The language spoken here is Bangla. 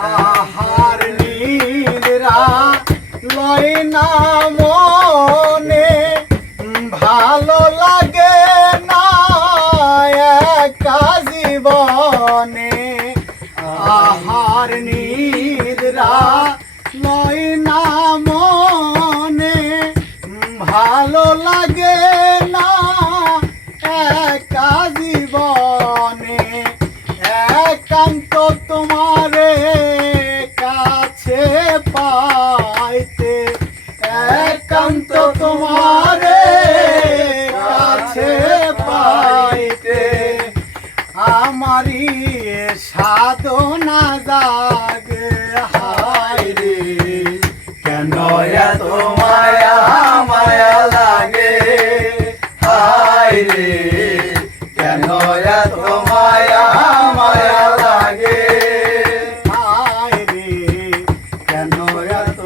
আহার নিদ্রা লয় না মনে, ভালো লাগে না একা জীবনে। আহার নিদ্রা লয় না মনে, ভালো লাগে না একা জীবনে। একান্ত তোমারে কাছে পাইতে, একান্ত তোমারে কাছে পাইতে, আমারি সাধনা জাগে। হায় রে কেন এত মায়া মায়া লাগে, হায় রে কেন এত মায়া মায়া লাগে, হায় রে কেন এত